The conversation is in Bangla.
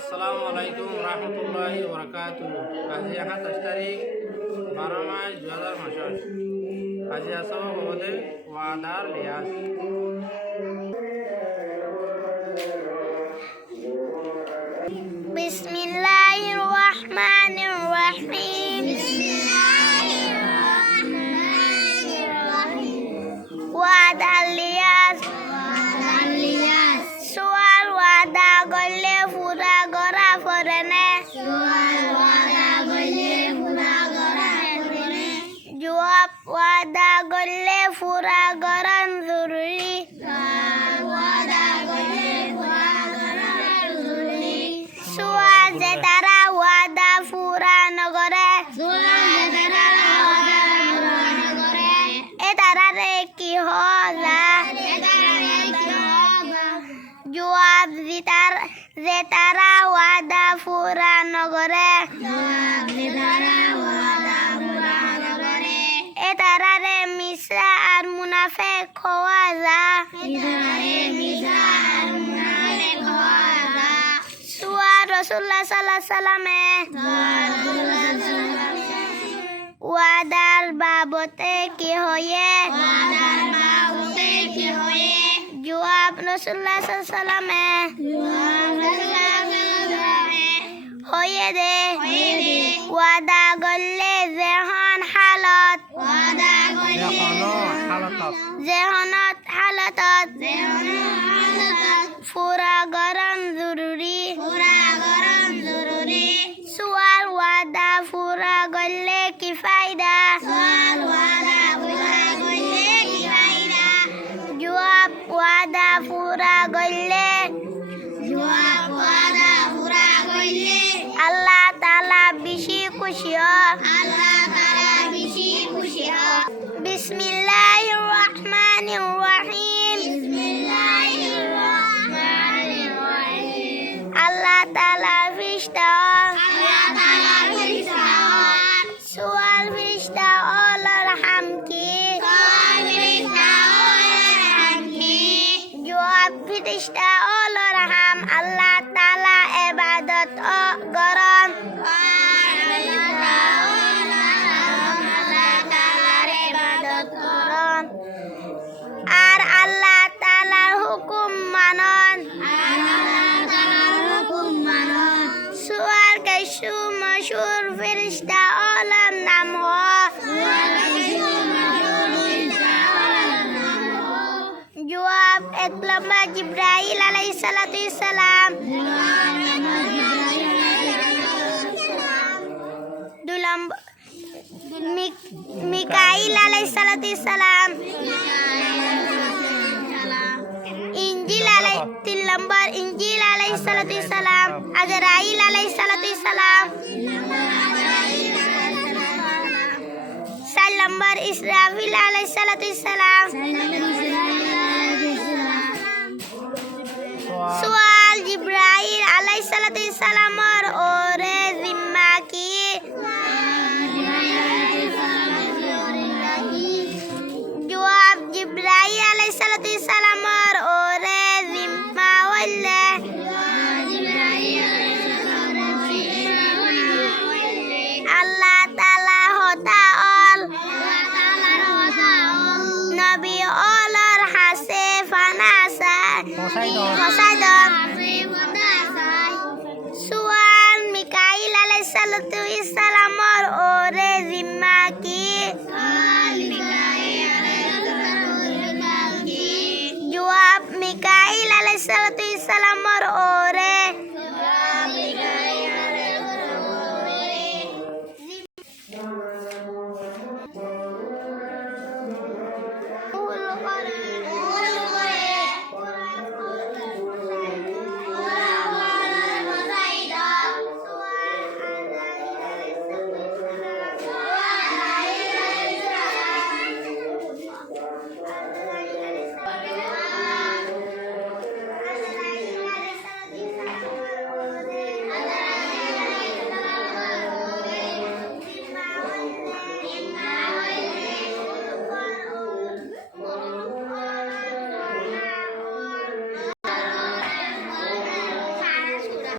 আসসালামু আলাইকুম রহমতুল্লাহি ওবরাকাতুহু। আজি ২৭ তারিখ 12 মাস 2025। আজি আসব বহুদের ওয়াদার লিয়াজ। বিসমিল্লাহির রহমানির রহিম। ওয়াদার লিয়াজ। সোয়াল ওয়াদা করলে পুরা করা পড়ে না। জবাব ওয়াদা করলে পুরা করান জরুরি। সোয়াল যে তারা ওয়াদা পুরা নকরে এ তারারে কি হলা। জবাব যে তারা ওয়াদা পুরা নকরে এ তারারে মিশা আর মুনাফিক হওয়া যা। সুয়া রাসূলুল্লাহ সাল্লাল্লাহু আলাইহি সাল্লামে ওয়াদার বাবতে কি হয়ে জবাব রাসূলুল্লাহ সাল্লাল্লাহু আলাইহি সাল্লামে হয়ে দে ওয়াদা করলে যেহন হালত পুরা করন জরুরি। সোয়াল ওয়াদা পুরা করলে কি ফায়দা। জবাব ওয়াদা পুরা করলে আল্লাহ তাআলা বেশি খুশি হয়। বিসমিল্লাহির রহমানির রহিম। আল্লাহ তাআলা ফিরিস্তা সোয়াল ফিরিস্তা ওলার হাম কি জবাব ফিরিস্তা ওলার হাম আল্লাহ তাআলা ইবাদত করন। আর আল্লাহ তাআলার হুকুম মানন। সুয়াল কাইসু মশহুর ফেরেশতা ওলার নাম জবাব ১ নম্বর জিবরাইল আলাইহিস সালাতু ওয়াস সালাম। ২ নম্বর মিকাইল আলাইহিস সালাতু ওয়াস সালাম। ৩ নম্বর ইনজিল আলাইহিস সালাতু ওয়াস সালাম। আজরাইল আলাইহিস সালাতু ওয়াস সালাম। ৪ নম্বর ইসরাফিল আলাইহিস সালাতু ওয়াস সালাম। সোয়াল জিবরাইল আলাইহিস সালাতু ওয়াস সালাম